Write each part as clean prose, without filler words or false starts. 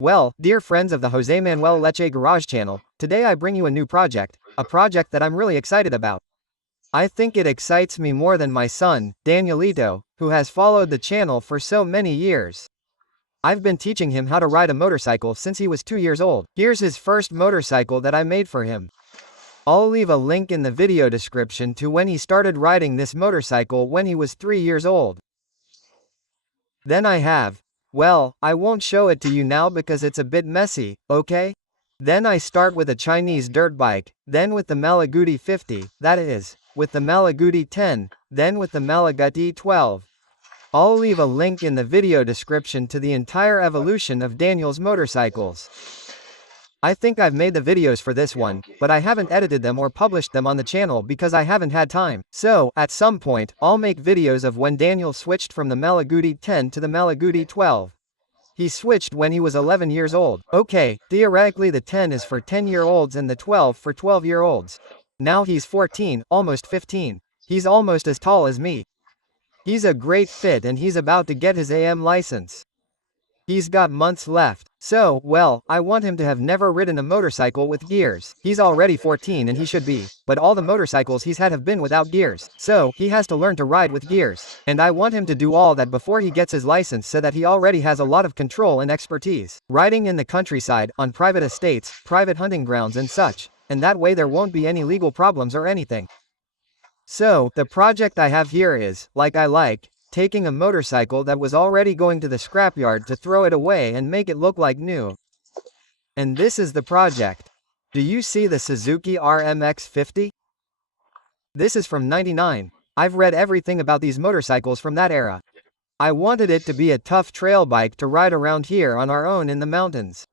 Well, dear friends of the Jose Manuel Leche Garage channel, today I bring you a new project, a project that I'm really excited about. I think it excites me more than my son, Danielito, who has followed the channel for so many years. I've been teaching him how to ride a motorcycle since he was 2 years old. Here's his first motorcycle that I made for him. I'll leave a link in the video description to when he started riding this motorcycle when he was 3 years old. Then well, I won't show it to you now because it's a bit messy, okay? Then I start with a Chinese dirt bike, then with the Malaguti 50, that is, with the Malaguti 10, then with the Malaguti 12. I'll leave a link in the video description to the entire evolution of Daniel's motorcycles. I think I've made the videos for this one, but I haven't edited them or published them on the channel because I haven't had time. So, at some point, I'll make videos of when Daniel switched from the Malaguti 10 to the Malaguti 12. He switched when he was 11 years old. Okay, theoretically the 10 is for 10-year-olds and the 12 for 12-year-olds. Now he's 14, almost 15. He's almost as tall as me. He's a great fit and he's about to get his AM license. He's got months left. So, well, I want him to have never ridden a motorcycle with gears. He's already 14 and he should be, but all the motorcycles he's had have been without gears. So, he has to learn to ride with gears. And I want him to do all that before he gets his license so that he already has a lot of control and expertise. Riding in the countryside, on private estates, private hunting grounds and such. And that way there won't be any legal problems or anything. So, the project I have here is, taking a motorcycle that was already going to the scrapyard to throw it away and make it look like new. And this is the project. Do you see the Suzuki RMX 50? This is from '99. I've read everything about these motorcycles from that era. I wanted it to be a tough trail bike to ride around here on our own in the mountains.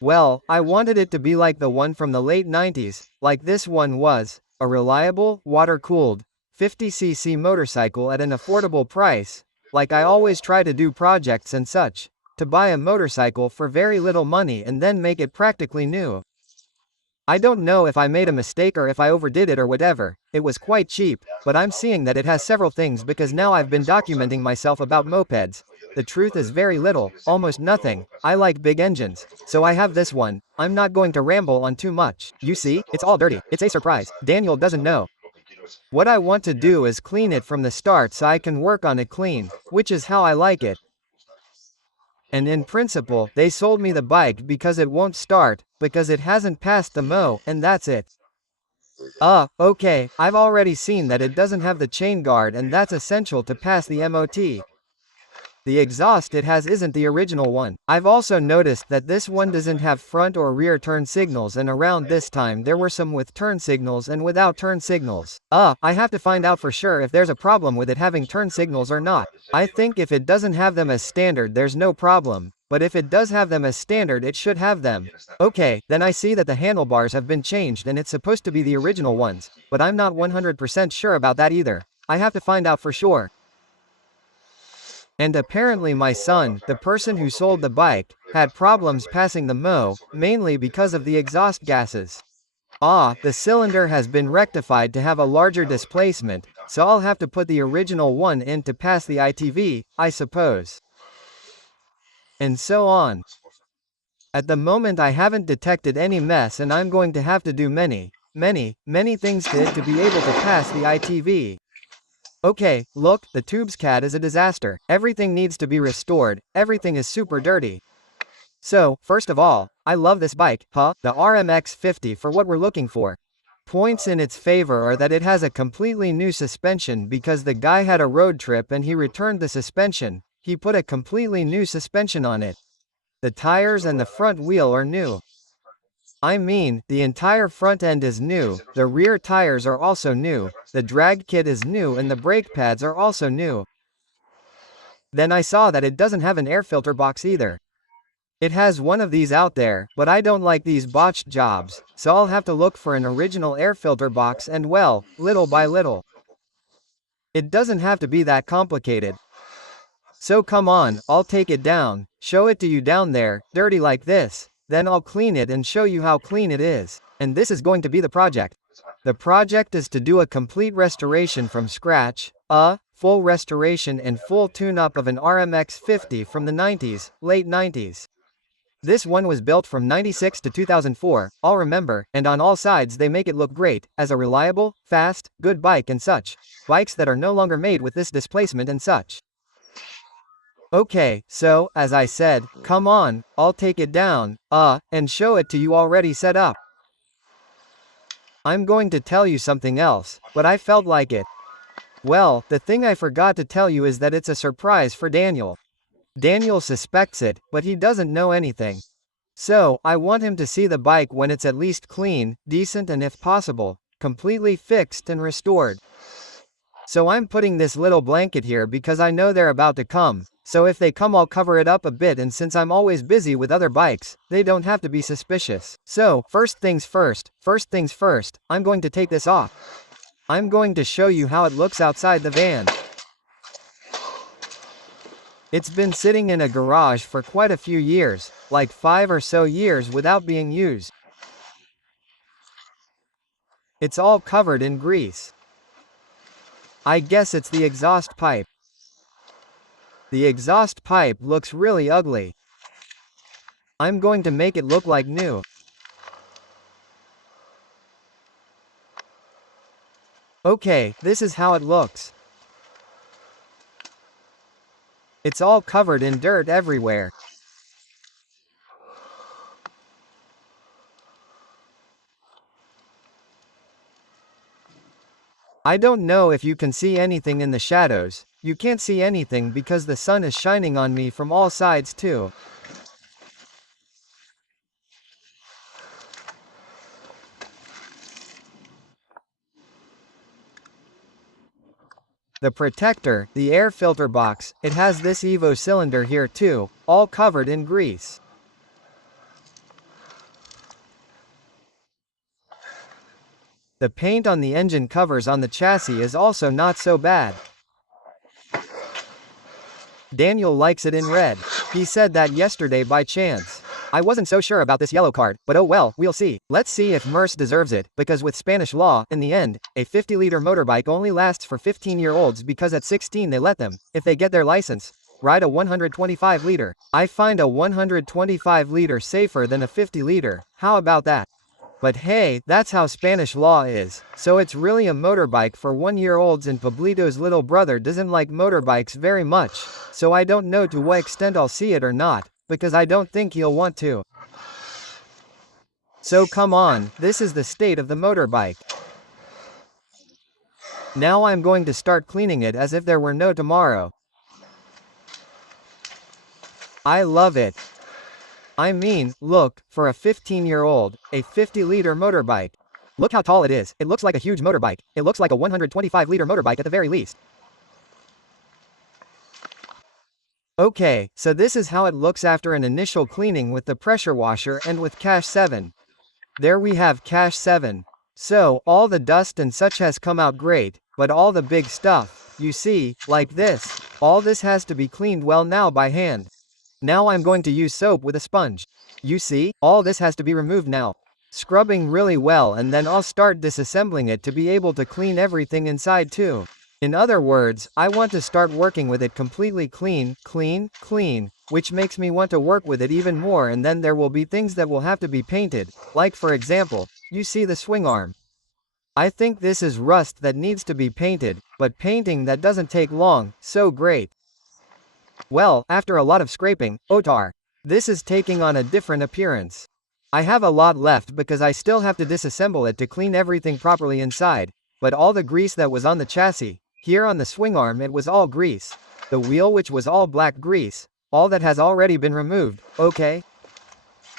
Well, I wanted it to be like the one from the late 90s, like this one was, a reliable, water-cooled, 50cc motorcycle at an affordable price, like I always try to do projects and such, to buy a motorcycle for very little money and then make it practically new. I don't know if I made a mistake or if I overdid it or whatever, it was quite cheap, but I'm seeing that it has several things because now I've been documenting myself about mopeds. The truth is very little, almost nothing. I like big engines, so I have this one. I'm not going to ramble on too much. You see, it's all dirty, it's a surprise, Daniel doesn't know. What I want to do is clean it from the start so I can work on it clean, which is how I like it. And in principle, they sold me the bike because it won't start, because it hasn't passed the MO, and that's it. Okay, I've already seen that it doesn't have the chain guard and that's essential to pass the MOT. The exhaust it has isn't the original one. I've also noticed that this one doesn't have front or rear turn signals, and around this time there were some with turn signals and without turn signals. I have to find out for sure if there's a problem with it having turn signals or not. I think if it doesn't have them as standard there's no problem, but if it does have them as standard it should have them. Okay, then I see that the handlebars have been changed and it's supposed to be the original ones, but I'm not 100% sure about that either. I have to find out for sure. And apparently my son, the person who sold the bike, had problems passing the MO, mainly because of the exhaust gases. The cylinder has been rectified to have a larger displacement, so I'll have to put the original one in to pass the ITV, I suppose. And so on. At the moment I haven't detected any mess and I'm going to have to do many things to it to be able to pass the ITV. Okay, look, the tubes CAD is a disaster. Everything needs to be restored, everything is super dirty. So, first of all, I love this bike, the RMX 50 for what we're looking for. Points in its favor are that it has a completely new suspension because the guy had a road trip and he returned the suspension, he put a completely new suspension on it. The tires and the front wheel are new. I mean, the entire front end is new, the rear tires are also new, the drag kit is new and the brake pads are also new. Then I saw that it doesn't have an air filter box either. It has one of these out there, but I don't like these botched jobs, so I'll have to look for an original air filter box and well, little by little. It doesn't have to be that complicated. So come on, I'll take it down, show it to you down there, dirty like this. Then I'll clean it and show you how clean it is. And this is going to be the project. The project is to do a complete restoration from scratch, full restoration and full tune-up of an RMX 50 from the 90s, late 90s. This one was built from 96 to 2004, I'll remember, and on all sides they make it look great, as a reliable, fast, good bike and such. Bikes that are no longer made with this displacement and such. Okay, so, as I said, come on, I'll take it down, and show it to you already set up. I'm going to tell you something else, but I felt like it. Well, the thing I forgot to tell you is that it's a surprise for Daniel. Daniel suspects it, but he doesn't know anything. So, I want him to see the bike when it's at least clean, decent and if possible, completely fixed and restored. So I'm putting this little blanket here because I know they're about to come, so if they come I'll cover it up a bit, and since I'm always busy with other bikes, they don't have to be suspicious. So, first things first, I'm going to take this off. I'm going to show you how it looks outside the van. It's been sitting in a garage for quite a few years, like 5 or so years without being used. It's all covered in grease. I guess it's the exhaust pipe. The exhaust pipe looks really ugly. I'm going to make it look like new. Okay, this is how it looks. It's all covered in dirt everywhere. I don't know if you can see anything in the shadows. You can't see anything because the sun is shining on me from all sides too. The protector, the air filter box, it has this Evo cylinder here too, all covered in grease. The paint on the engine covers on the chassis is also not so bad. Daniel likes it in red. He said that yesterday by chance. I wasn't so sure about this yellow card, but oh well, we'll see. Let's see if Merce deserves it, because with Spanish law, in the end, a 50-liter motorbike only lasts for 15-year-olds because at 16 they let them, if they get their license, ride a 125-liter. I find a 125-liter safer than a 50-liter. How about that? But hey, that's how Spanish law is, so it's really a motorbike for 1-year-olds, and Pablito's little brother doesn't like motorbikes very much, so I don't know to what extent I'll see it or not, because I don't think he'll want to. So come on, this is the state of the motorbike. Now I'm going to start cleaning it as if there were no tomorrow. I love it. I mean, look, for a 15-year-old, a 50-liter motorbike. Look how tall it is. It looks like a huge motorbike. It looks like a 125-liter motorbike at the very least. Okay, so this is how it looks after an initial cleaning with the pressure washer and with Cash 7. There we have Cash 7. So, all the dust and such has come out great, but all the big stuff, you see, like this, all this has to be cleaned well now by hand. Now I'm going to use soap with a sponge. You see, all this has to be removed now. Scrubbing really well, and then I'll start disassembling it to be able to clean everything inside too. In other words, I want to start working with it completely clean, which makes me want to work with it even more, and then there will be things that will have to be painted, like for example, you see the swing arm. I think this is rust that needs to be painted, but painting that doesn't take long, so great. Well, after a lot of scraping, Otar, this is taking on a different appearance. I have a lot left because I still have to disassemble it to clean everything properly inside, but all the grease that was on the chassis, here on the swing arm it was all grease. The wheel, which was all black grease, all that has already been removed, okay?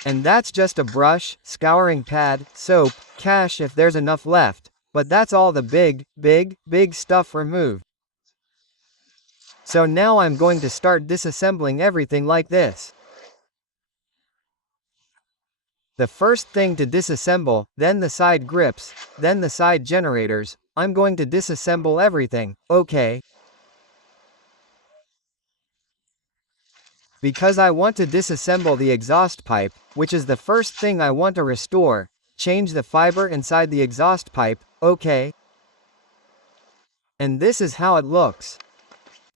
And that's just a brush, scouring pad, soap, cash if there's enough left, but that's all the big stuff removed. So now I'm going to start disassembling everything like this. The first thing to disassemble, then the side grips, then the side generators. I'm going to disassemble everything, okay? Because I want to disassemble the exhaust pipe, which is the first thing I want to restore. Change the fiber inside the exhaust pipe, okay? And this is how it looks.